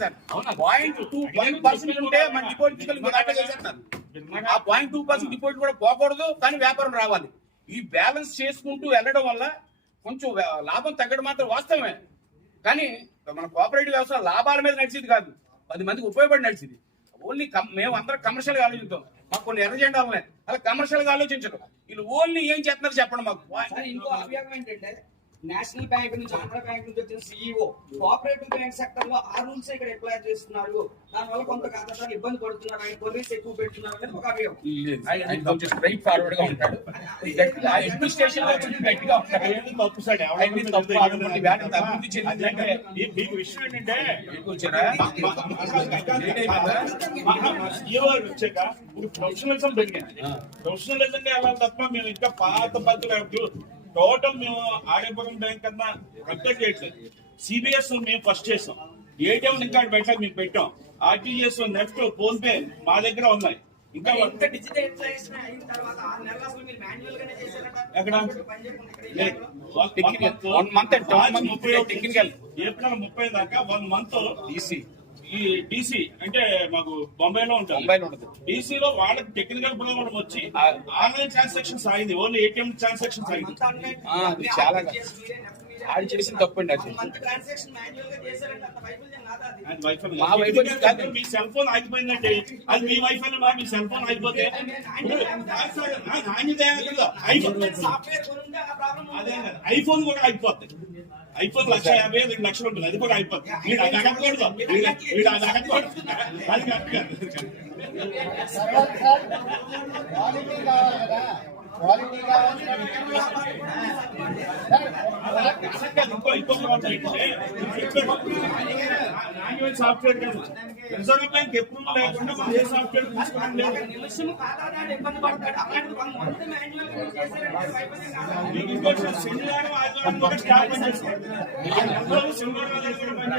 Sir? Point two one percent ఉంటే మన deposit చేసేస్తారు ఆ పాయింట్ టూ పర్సెంట్ డిపాజిట్ కూడా పోకూడదు కానీ వ్యాపారం రావాలి. ఈ బ్యాలెన్స్ చేసుకుంటూ వెళ్ళడం వల్ల కొంచెం లాభం తగ్గడం మాత్రం వాస్తవమే. కానీ మన కోఆపరేటివ్ వ్యవస్థ లాభాల మీద నడిచేది కాదు. పది మందికి ఉపయోగపడి నడిచింది. ఓన్లీ మేము అందరం కమర్షియల్గా ఆలోచిస్తాం మాకు కొన్ని ఎర్ర జెండాలు ఉన్నాయి. అలా కమర్షియల్గా ఆలోచించడం వీళ్ళు ఓన్లీ ఏం చేస్తున్నారు చెప్పండి మాకు. నేషనల్ బ్యాంక్ నుంచి ఆంధ్ర బ్యాంక్ నుంచి వచ్చిన సీఈఓ కోఆపరేటివ్ బ్యాంక్ సెక్టర్లో ఆ రూల్స్ ఇక్కడ అప్లై చేస్తున్నారు దానివల్ల కొంత ఖాతాదారులు ఇబ్బంది పడుతున్నారు ఆయన పోలీస్ ఎక్కువ పెడుతున్నారు అనేది ఒక అభియోగం ఆయన కొంచెం స్ట్రైట్ ఫార్వర్డ్గా ఉంటాడు గట్టిగా అడ్మినిస్ట్రేషన్లో కొంచెం గట్టిగా ఉంటాడు తప్పు సార్ ఆయన్ని తప్పు అనుకుంటే వ్యాపారం అభివృద్ధి చెందిందంటే ఈ- మీకు విషయం ఏంటంటే వచ్చాక ఇప్పుడు ప్రొఫెషనలిజం పెరిగింది ప్రొఫెషనలిజం తప్ప మేము ఇంకా పాత పద్ధతులు టోటల్ మేము ఆర్యపురం బ్యాంక్ కన్నా కంపేర్ చేయట్లేదు సిబిఎస్ మేము ఫస్ట్ చేసాం ఏటీఎం ఇంకా పెట్టాలి మీకు పెట్టాం ఆర్టీజీఎస్ నెఫ్ట్ ఫోన్ పే మా దగ్గర ఉన్నాయి ఇంకా ఇంత డిజిటలైజేషన్ అయిన తర్వాత ఆరు నెలలు అసలు మీరు మాన్యువల్ గానే చేశారట ఎక్కడ? వన్-. మంత్. ఏప్రిల్ ముప్పై దాకా వన్ మంత్ ఈసీ ఈ డీసీ అంటే మాకు బొంబాయిలో ఉంటుంది. ముంబైలో ఉండదు DC లో వాళ్ళకి టెక్నికల్ ప్రాబ్లం వచ్చి ఆన్లైన్ ట్రాన్సాక్షన్స్ ఆగింది. ఓన్లీ ఏటీఎం ట్రాన్సాక్షన్స్ ఆగింది. చాలా ఆడు చేసిన తప్పండి అది. వైఫల్యం కాదా మా. మీ సెల్ ఫోన్ ఆగిపోయిందంటే అది మీ వైఫై మా మీ సెల్ ఫోన్ ఆగిపోతే. ఐఫోన్ కూడా అయిపోద్ది ఐఫోన్ లక్ష యాభై రెండు లక్షలు ఉంటుంది. అది కూడా అయిపోద్ది వీడు అది అడగకూడదు వీడు వీడు అది అడగకూడదు అది కరెక్ట్ కాదు. క్వాలిటీ నాణ్యమైన సాఫ్ట్వేర్ కాదు. రిజర్వ్ బ్యాంక్ ఎప్పుడు లేకుండా మనం ఏ సాఫ్ట్వేర్ తీసుకోవడం లేదు. శనివారం ఆదివారం కూడా స్టాప్ పనిచేస్తుంది శనివారం ఆదివారం కూడా